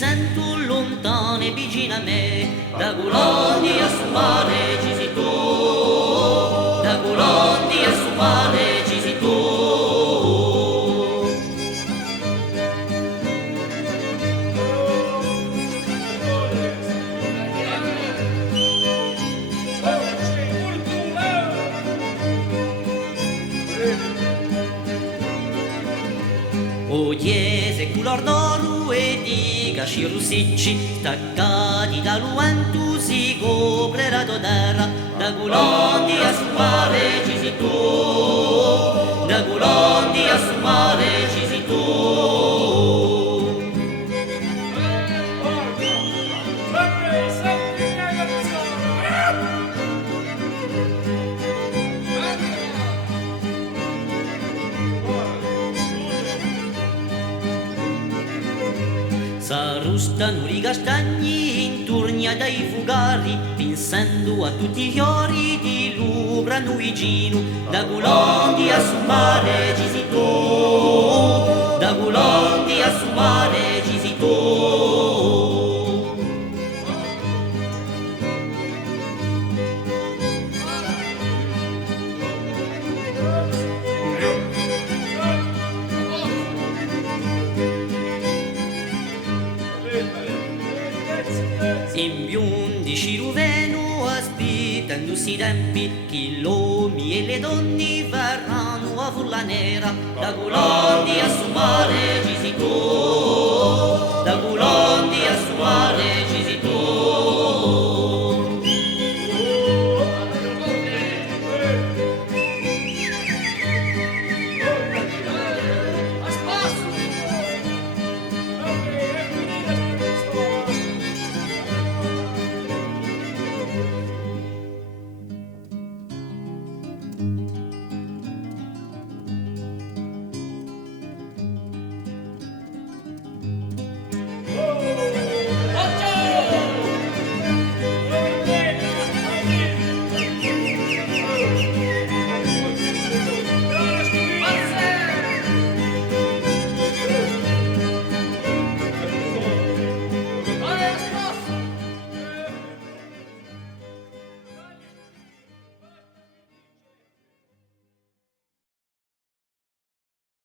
sento lontano e vicino a me, da Gulondi a su mare ci sei tu, da Gulondi a su mare ci sei tu. O chiese color d'oro e di casci rossicci, staccati da luantu si coprirà da terra, da Gulondi a su mare ci sei tu, da Gulondi a su mare ci sei tu. S'arrustano i castagni intorno dai fugari, pensando a tutti i fiori di lubrano vicino, da Gulondi a su mare ci sei tu, da Gulondi a su mare ci sei tu. In biondi ciruveno aspettandosi i tempi che l'uomo e le donne verranno a furla nera, da Gulondi a su mare ci sei tu, da